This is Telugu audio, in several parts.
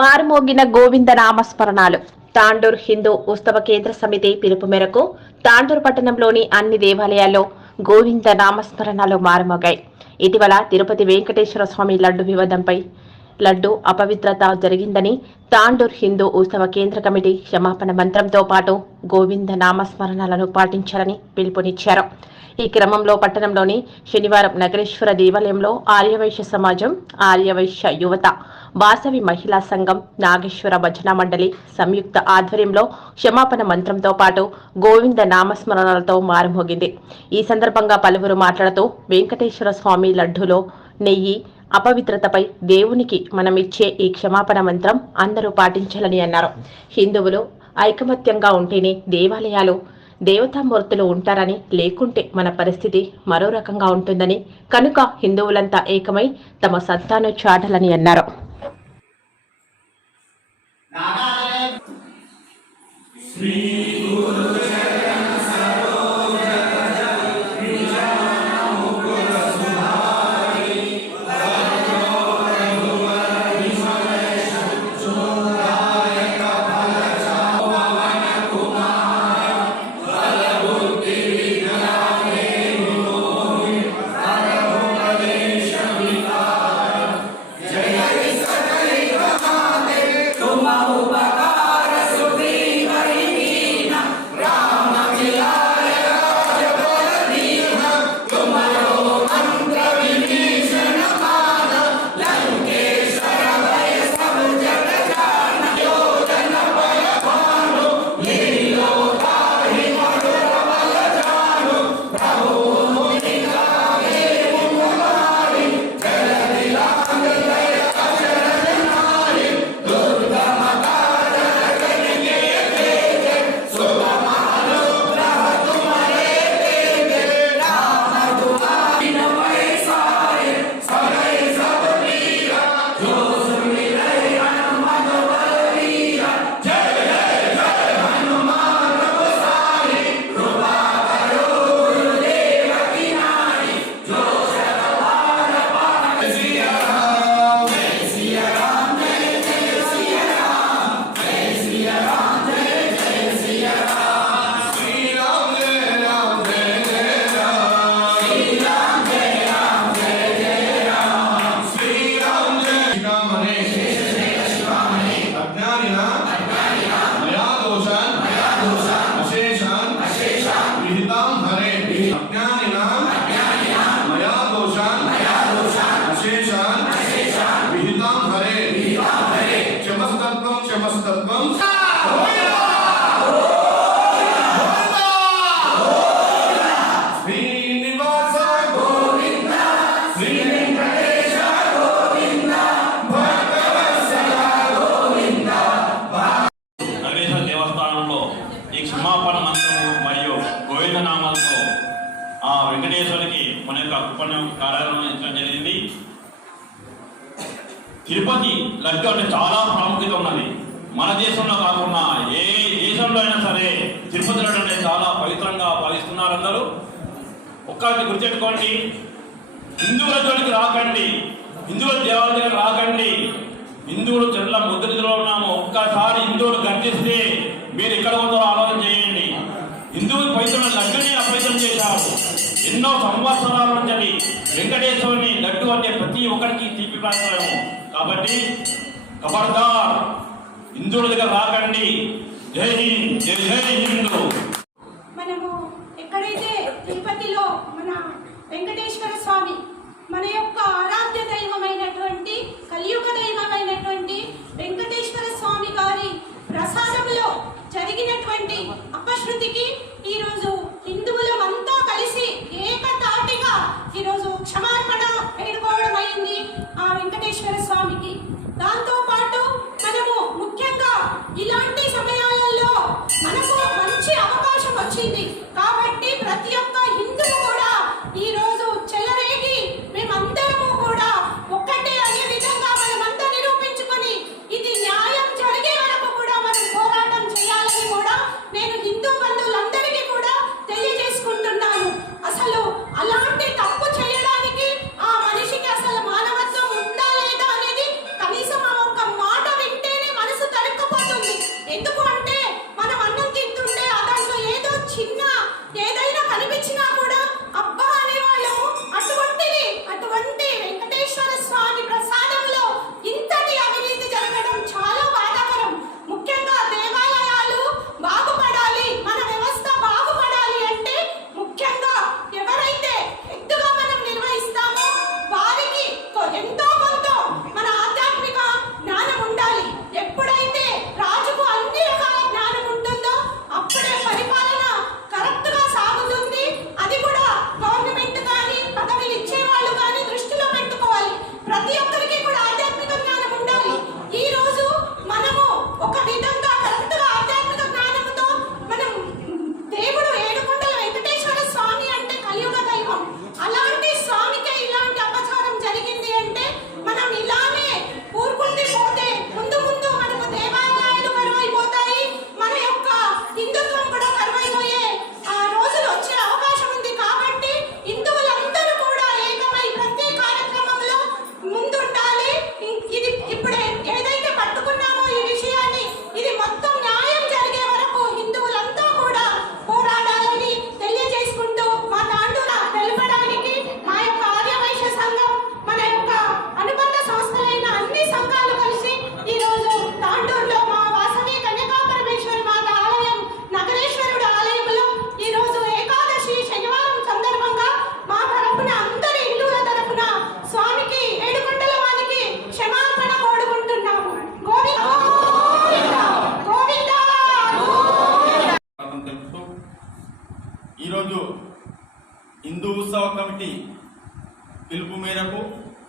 మారుమోగిన గోవింద నామస్మరణాలు. తాండూర్ హిందూ ఉత్సవ కేంద్ర సమితి పిలుపు మేరకు తాండూర్ పట్టణంలోని అన్ని దేవాలయాల్లో గోవింద నామస్మరణాలు మారుమోగాయి. ఇటీవల తిరుపతి వెంకటేశ్వర స్వామి లడ్డు వివాదంపై లడ్డు అపవిత్రత జరిగిందని తాండూర్ హిందూ ఉత్సవ కేంద్ర కమిటీ క్షమాపణ మంత్రంతో పాటు గోవింద నామస్మరణాలను పాటించాలని పిలుపునిచ్చారు. ఈ క్రమంలో పట్టణంలోని శనివారం నగరేశ్వర దేవాలయంలో ఆర్యవైశ్య సమాజం ఆర్యవైశ్య యువత వాసవి మహిళా సంఘం నాగేశ్వర భజన మండలి సంయుక్త ఆధ్వర్యంలో క్షమాపణ మంత్రంతో పాటు గోవింద నామస్మరణలతో మారుమోగింది. ఈ సందర్భంగా పలువురు మాట్లాడుతూ వెంకటేశ్వర స్వామి లడ్డులో నెయ్యి అపవిత్రతపై దేవునికి మనమిచ్చే ఈ క్షమాపణ మంత్రం అందరూ పాటించాలని అన్నారు. హిందువులు ఐకమత్యంగా ఉంటేనే దేవాలయాలు దేవతామూర్తులు ఉంటారని లేకుంటే మన పరిస్థితి మరో రకంగా ఉంటుందని. కనుక హిందువులంతా ఏకమై తమ సత్తాను చాటాలని అన్నారు. శ్రీ క్షమాపణ మంత్రము మరియు గోవింద గోవిందనామాలతో ఆ వెంకటేశ్వరికి మన యొక్క కృపణ కార్యక్రమం జరిగింది. తిరుపతి లడ్డు అంటే చాలా ప్రాముఖ్యత ఉన్నది. మన దేశంలో కాకుండా ఏ దేశంలో అయినా సరే తిరుపతిలో అంటే చాలా పవిత్రంగా భావిస్తున్నారు అందరూ. ఒక్కటి గుర్తెట్టుకోండి హిందువుల జోలికి రాకండి. హిందువుల దేవాలయం రాకండి. హిందువులు చెల్ల ముద్రిలో ఉన్నాము. ఒక్కసారి హిందువులు గర్జిస్తే మీరు ఎక్కడ ఉందో ఆలోచన చేయండి. హిందువులు పైసలు లడ్డుని అపవిత్రం చేశారు. ఎన్నో సంవత్సరాల నుంచి వెంకటేశ్వరుని లడ్డు అంటే ప్రతి ఒక్కరికి తీపి ప్రాంతము కాబట్టి ఖబర్దార్ హిందువుల రాకండి. జై హింద్ జై జై మనము ఎక్కడైతే తిరుపతిలో మన వెంకటేశ్వర స్వామి మన యొక్క ఆరాధన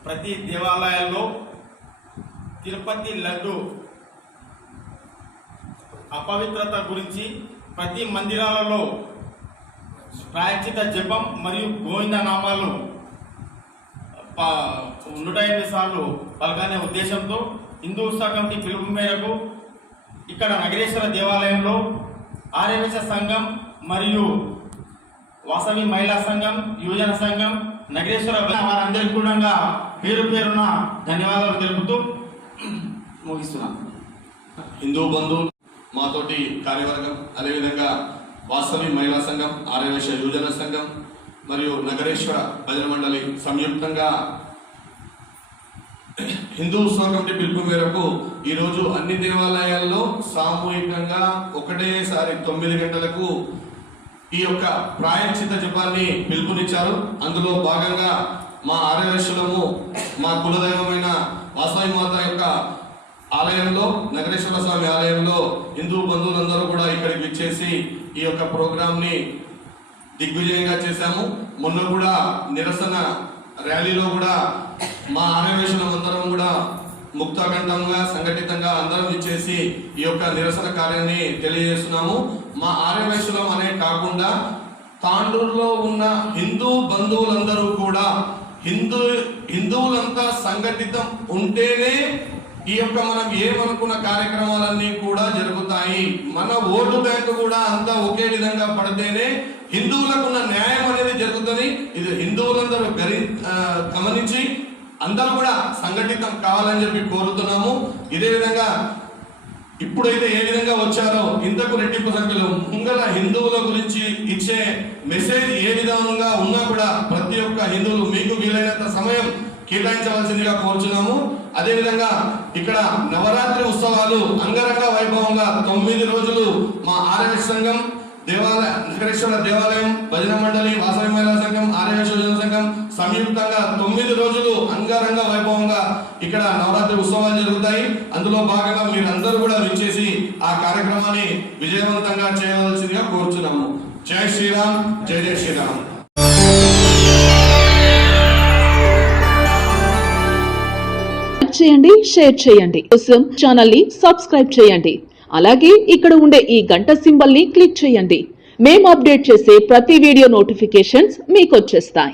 ప్రతి దేవాలయాల్లో తిరుపతి లడ్డు అపవిత్రత గురించి ప్రతి మందిరాలలో ప్రాయచిత జపం మరియు గోవింద నామాలు నూట ఎనిమిది సార్లు పలకనే ఉద్దేశంతో హిందూ ఉత్సవ కమిటీ పిలుపు మేరకు ఇక్కడ నగరేశ్వర దేవాలయంలో ఆర్యవేశ సంఘం మరియు వాసవి మహిళా సంఘం యువజన సంఘం నగరేశ్వర వారందరికీ కూడా పేరు పేరున ధన్యవాదాలు తెలుపుతూ ముగిస్తున్నాను హిందూ బంధు మాతోటి కార్యవర్గం అదేవిధంగా వాస్తవి మహిళా సంఘం ఆర్యవేశ యువజన సంఘం మరియు నగరేశ్వర భజన మండలి సంయుక్తంగా హిందూ ఉత్సవ కమిటీ పిలుపు మేరకు ఈరోజు అన్ని దేవాలయాల్లో సామూహికంగా ఒకటేసారి తొమ్మిది గంటలకు ఈ యొక్క ప్రాయశ్చిత జపాన్ని పిలుపునిచ్చారు. అందులో భాగంగా మా ఆర్యవేశ్వరము మా కులదైవమైన వాసవి మాత యొక్క ఆలయంలో నగరేశ్వర స్వామి ఆలయంలో హిందూ బంధువులందరూ కూడా ఇక్కడికి ఇచ్చేసి ఈ యొక్క ప్రోగ్రాంని దిగ్విజయంగా చేశాము. మొన్న కూడా నిరసన ర్యాలీలో కూడా మా ఆర్యవేశ్వరం అందరం కూడా ముక్తకంఠంగా సంఘటితంగా అందరం ఇచ్చేసి ఈ యొక్క నిరసన కార్యాన్ని తెలియజేస్తున్నాము. మా ఆర్యవేశులం అనే కాకుండా తాండూరులో ఉన్న హిందూ బంధువులందరూ కూడా హిందూ హిందువులంతా సంఘటితం ఉంటేనే ఈ యొక్క మనం ఏమనుకున్న కార్యక్రమాలన్నీ కూడా జరుగుతాయి. మన ఓటు బ్యాంకు కూడా అంతా ఒకే విధంగా పడితేనే హిందువులకు ఉన్న న్యాయం అనేది జరుగుతుంది. ఇది హిందువులందరూ గరి గమనించి అందరూ కూడా సంఘటితం కావాలని చెప్పి కోరుతున్నాము. ఇదే విధంగా ఇప్పుడైతే ఏ విధంగా వచ్చారో ఇంతకు రెట్టింపు సంఖ్యలో ముంగల హిందువుల గురించి ఇచ్చే మెసేజ్ ఏ విధానంగా ఉన్నా కూడా ప్రతి ఒక్క హిందువులు మీకు వీలైనంత సమయం కేటాయించవలసిందిగా కోరుచున్నాము. అదే విధంగా ఇక్కడ నవరాత్రి ఉత్సవాలు అంగరంగ వైభవంగా తొమ్మిది రోజులు మా ఆర్య సంఘం దేవాలయ వెంకటేశ్వర దేవాలయం భజన మండలి వాసవి మహిళా సంఘం ఆర్యవేశ సంఘం సంయుక్తంగా తొమ్మిది రోజులు అంగరంగ వైభవంగా ఇక్కడ నవరాత్రి ఉత్సవాలు జరుగుతాయి. అందులో భాగంగా మీరందరూ కూడా విచ్చేసి ఆ కార్యక్రమాన్ని విజయవంతంగా చేయవలసిందిగా కోరుచున్నాము. జై శ్రీరామ్ జై జై శ్రీరామ్. చేయండి షేర్ చేయండి. కోసం ఛానల్ని సబ్స్క్రైబ్ చేయండి. అలాగే ఇక్కడ ఉండే ఈ గంట సింబల్ని క్లిక్ చేయండి. మేము అప్డేట్ చేసే ప్రతి వీడియో నోటిఫికేషన్స్ మీకు వచ్చేస్తాయి.